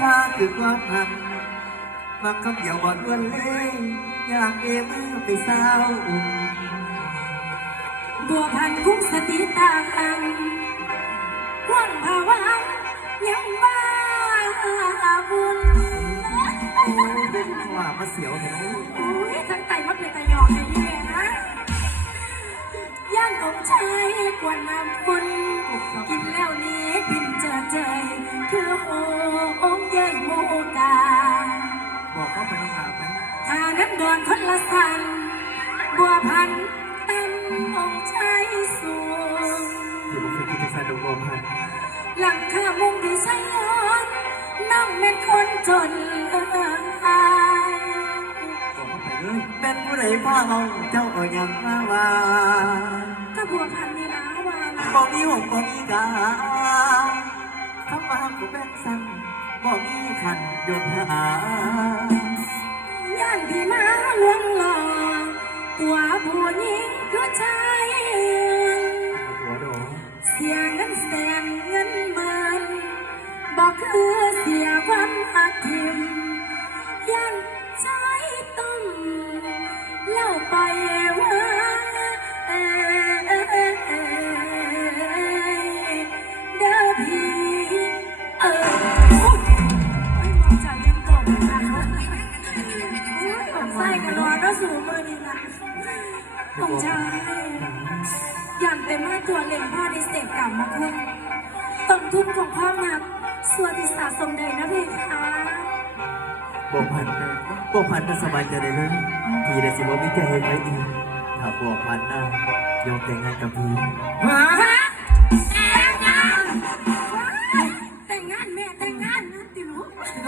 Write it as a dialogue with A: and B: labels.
A: ค่าคือความหักมาคำเดียวบอดวันเลยอยากเอมือไปสาวอุ่น
B: บัวพันคุ้มสติตาอังห่วงภาวะยังบ้าบุญ
A: ว่ามาเสียวเห็น
B: โอ้ยทั้งไตมาเป็นตะยองไอ้แม่นะย่านอกชายกว่าน้ำบุญ นั้นโดนคนละสัน บัวพันเต็มองค์ชายสูง
A: ที่ผมเคยคิดจะสนุกบัวพัน
B: หลังคามุงที่ใช้งอนน้องเป็นคนจนเอิงอาย
A: บอกเขาไปเลยเป็นผู้ใดพ่อเราเจ้าก็ยังมาว่า
B: ถ้าบัวพันนี่นะว่านะ
A: บอกนี้ผมบอกนี้กาเข้ามาผมเป็นสั่งบอกนี้ขันยนหา
B: ย่านพี่มาลวงหลอกตัวผู้หญิงคือชาย
A: หัวโด
B: เสียเงินแสนเงินหมื่นบอกคือเสียความ ผมใส่กันรอก็สูงมือนี่ละผมชายย่านเป็นแม่ตัวเล่นพ่อในเสกกรรมมาคุณต้นทุนของพ่อนับส่วนที่สะสมใดนะเพคะ
A: บัวพันนะบัวพันก็สบายใจเลยเลยพี่ได้สิว่าไม่แก่เห็นไหมอีกถ้าบัวพันนะยอมแต่งงานกับพี่
B: ฮะ